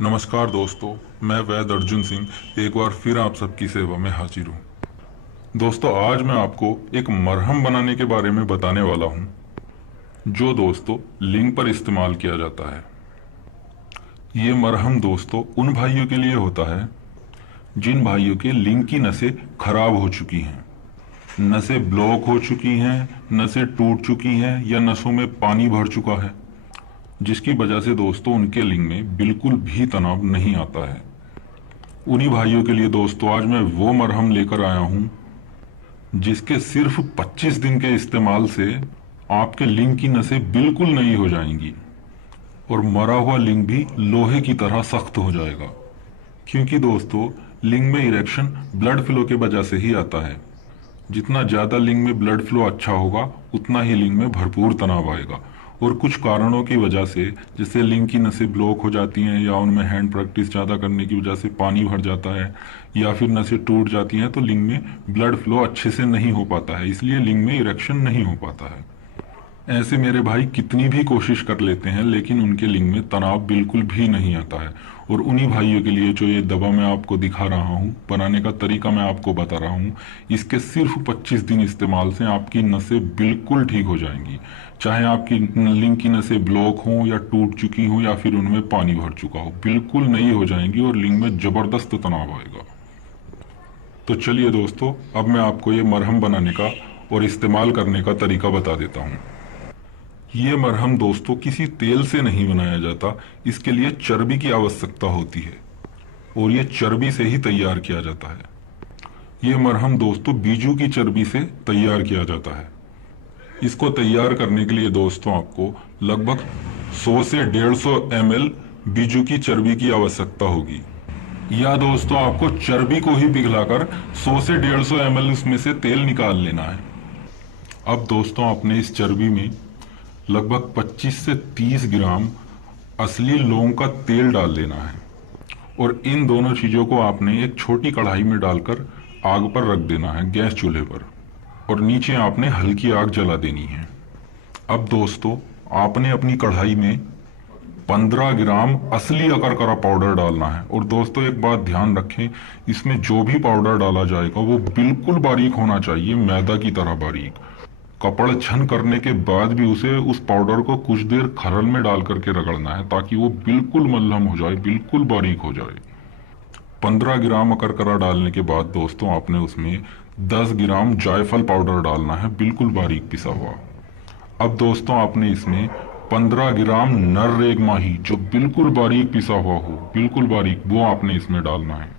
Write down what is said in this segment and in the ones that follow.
नमस्कार दोस्तों, मैं वैद अर्जुन सिंह एक बार फिर आप सबकी सेवा में हाजिर हूँ। दोस्तों, आज मैं आपको एक मरहम बनाने के बारे में बताने वाला हूँ, जो दोस्तों लिंग पर इस्तेमाल किया जाता है। ये मरहम दोस्तों उन भाइयों के लिए होता है जिन भाइयों के लिंग की नसें खराब हो चुकी हैं, नसें ब्लॉक हो चुकी हैं, नसें टूट चुकी हैं या नसों में पानी भर चुका है, जिसकी वजह से दोस्तों उनके लिंग में बिल्कुल भी तनाव नहीं आता है। उन्हीं भाइयों के लिए दोस्तों आज मैं वो मरहम लेकर आया हूं जिसके सिर्फ 25 दिन के इस्तेमाल से आपके लिंग की नसें बिल्कुल नई हो जाएंगी और मरा हुआ लिंग भी लोहे की तरह सख्त हो जाएगा। क्योंकि दोस्तों लिंग में इरेक्शन ब्लड फ्लो के वजह से ही आता है। जितना ज्यादा लिंग में ब्लड फ्लो अच्छा होगा उतना ही लिंग में भरपूर तनाव आएगा। और कुछ कारणों की वजह से, जैसे लिंग की नसें ब्लॉक हो जाती हैं या उनमें हैंड प्रैक्टिस ज़्यादा करने की वजह से पानी भर जाता है या फिर नसें टूट जाती हैं, तो लिंग में ब्लड फ्लो अच्छे से नहीं हो पाता है, इसलिए लिंग में इरेक्शन नहीं हो पाता है। ऐसे मेरे भाई कितनी भी कोशिश कर लेते हैं लेकिन उनके लिंग में तनाव बिल्कुल भी नहीं आता है। और उन्हीं भाइयों के लिए जो ये दवा मैं आपको दिखा रहा हूँ, बनाने का तरीका मैं आपको बता रहा हूँ, इसके सिर्फ 25 दिन इस्तेमाल से आपकी नसें बिल्कुल ठीक हो जाएंगी। चाहे आपकी लिंग की नसें ब्लॉक हों या टूट चुकी हों या फिर उनमें पानी भर चुका हो, बिल्कुल नई हो जाएंगी और लिंग में जबरदस्त तनाव आएगा। तो चलिए दोस्तों, अब मैं आपको ये मरहम बनाने का और इस्तेमाल करने का तरीका बता देता हूँ। ये मरहम दोस्तों किसी तेल से नहीं बनाया जाता, इसके लिए चर्बी की आवश्यकता होती है और ये चर्बी से ही तैयार किया जाता है। ये मरहम दोस्तों बीजू की चर्बी से तैयार किया जाता है। इसको तैयार करने के लिए दोस्तों आपको लगभग 100 से 150 ml बीजू की चर्बी की आवश्यकता होगी, या दोस्तों आपको चर्बी को ही पिघलाकर 100 से 150 ml उसमें से तेल निकाल लेना है। अब दोस्तों आपने इस चर्बी में लगभग 25 से 30 ग्राम असली लौंग का तेल डाल लेना है और इन दोनों चीजों को आपने एक छोटी कढ़ाई में डालकर आग पर रख देना है, गैस चूल्हे पर, और नीचे आपने हल्की आग जला देनी है। अब दोस्तों आपने अपनी कढ़ाई में 15 ग्राम असली अकरकरा पाउडर डालना है। और दोस्तों एक बात ध्यान रखें, इसमें जो भी पाउडर डाला जाएगा वो बिल्कुल बारीक होना चाहिए, मैदा की तरह बारीक। कपड़ छन करने के बाद भी उस पाउडर को कुछ देर खरल में डाल करके रगड़ना है ताकि वो बिल्कुल मल्लम हो जाए, बिल्कुल बारीक हो जाए। 15 ग्राम अकरकरा डालने के बाद दोस्तों आपने उसमें 10 ग्राम जायफल पाउडर डालना है, बिल्कुल बारीक पिसा हुआ। अब दोस्तों आपने इसमें 15 ग्राम नर रेग माही, जो बिल्कुल बारीक पिसा हुआ हो, बिल्कुल बारीक, वो आपने इसमें डालना है।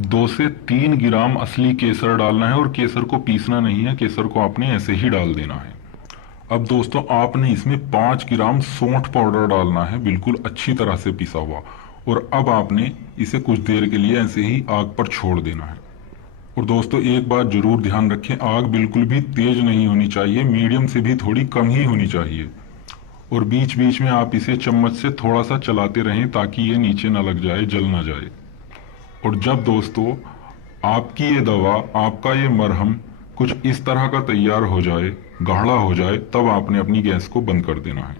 2 से 3 ग्राम असली केसर डालना है और केसर को पीसना नहीं है, केसर को आपने ऐसे ही डाल देना है। अब दोस्तों आपने इसमें 5 ग्राम सौंठ पाउडर डालना है, बिल्कुल अच्छी तरह से पिसा हुआ। और अब आपने इसे कुछ देर के लिए ऐसे ही आग पर छोड़ देना है। और दोस्तों एक बात जरूर ध्यान रखें, आग बिल्कुल भी तेज नहीं होनी चाहिए, मीडियम से भी थोड़ी कम ही होनी चाहिए। और बीच बीच में आप इसे चम्मच से थोड़ा सा चलाते रहें ताकि ये नीचे ना लग जाए, जल ना जाए। और जब दोस्तों आपकी ये दवा, आपका ये मरहम कुछ इस तरह का तैयार हो जाए, गाढ़ा हो जाए, तब आपने अपनी गैस को बंद कर देना है।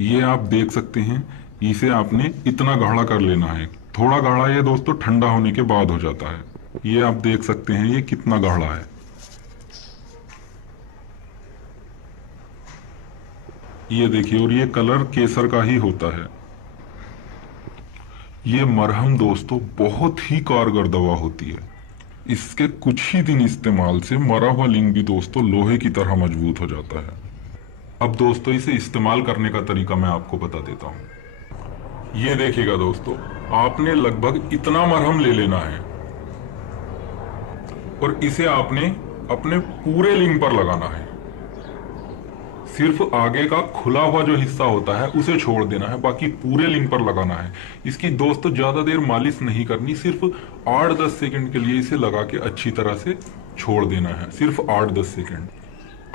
ये आप देख सकते हैं, इसे आपने इतना गाढ़ा कर लेना है। थोड़ा गाढ़ा ये दोस्तों ठंडा होने के बाद हो जाता है। ये आप देख सकते हैं ये कितना गाढ़ा है। ये देखिए, और ये कलर केसर का ही होता है। ये मरहम दोस्तों बहुत ही कारगर दवा होती है। इसके कुछ ही दिन इस्तेमाल से मरा हुआ लिंग भी दोस्तों लोहे की तरह मजबूत हो जाता है। अब दोस्तों इसे इस्तेमाल करने का तरीका मैं आपको बता देता हूँ। ये देखिएगा दोस्तों, आपने लगभग इतना मरहम ले लेना है और इसे आपने अपने पूरे लिंग पर लगाना है। सिर्फ आगे का खुला हुआ जो हिस्सा होता है उसे छोड़ देना है, बाकी पूरे लिंग पर लगाना है। इसकी दोस्तों ज्यादा देर मालिश नहीं करनी, सिर्फ 8-10 सेकंड के लिए इसे लगा के अच्छी तरह से छोड़ देना है, सिर्फ 8-10 सेकंड।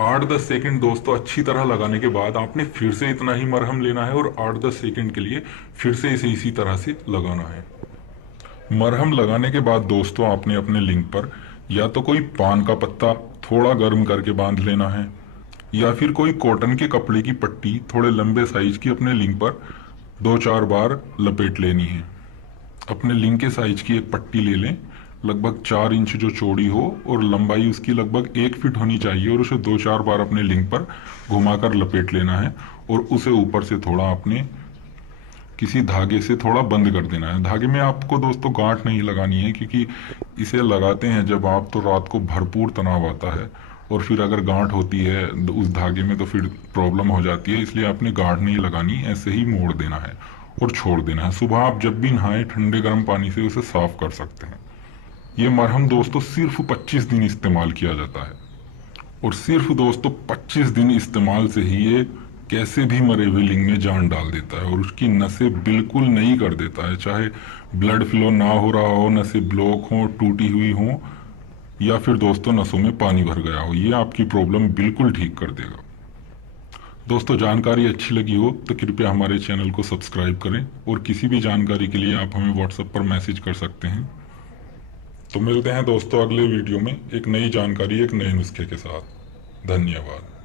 8-10 सेकंड दोस्तों अच्छी तरह लगाने के बाद आपने फिर से इतना ही मरहम लेना है और 8-10 सेकंड के लिए फिर से इसे इसी तरह से लगाना है। मरहम लगाने के बाद दोस्तों आपने अपने लिंग पर या तो कोई पान का पत्ता थोड़ा गर्म करके बांध लेना है, या फिर कोई कॉटन के कपड़े की पट्टी थोड़े लंबे साइज की अपने लिंग पर 2-4 बार लपेट लेनी है। अपने लिंग के साइज की एक पट्टी ले लें, लगभग 4 इंच जो चौड़ी हो और लंबाई उसकी लगभग 1 फीट होनी चाहिए, और उसे 2-4 बार अपने लिंग पर घुमाकर लपेट लेना है और उसे ऊपर से थोड़ा अपने किसी धागे से थोड़ा बंद कर देना है। धागे में आपको दोस्तों गांठ नहीं लगानी है, क्योंकि इसे लगाते हैं जब आप तो रात को भरपूर तनाव आता है, और फिर अगर गांठ होती है उस धागे में तो फिर प्रॉब्लम हो जाती है। इसलिए आपने गांठ नहीं लगानी, ऐसे ही मोड़ देना है और छोड़ देना है। सुबह आप जब भी नहाएं ठंडे गर्म पानी से उसे साफ कर सकते हैं। ये मरहम दोस्तों सिर्फ 25 दिन इस्तेमाल किया जाता है, और सिर्फ दोस्तों 25 दिन इस्तेमाल से ही ये कैसे भी मरे हुए लिंग में जान डाल देता है और उसकी नसें बिल्कुल नई कर देता है। चाहे ब्लड फ्लो ना हो रहा हो, नसें ब्लॉक हो, टूटी हुई हो, या फिर दोस्तों नसों में पानी भर गया हो, ये आपकी प्रॉब्लम बिल्कुल ठीक कर देगा। दोस्तों जानकारी अच्छी लगी हो तो कृपया हमारे चैनल को सब्सक्राइब करें, और किसी भी जानकारी के लिए आप हमें व्हाट्सएप पर मैसेज कर सकते हैं। तो मिलते हैं दोस्तों अगले वीडियो में एक नई जानकारी, एक नए नुस्खे के साथ। धन्यवाद।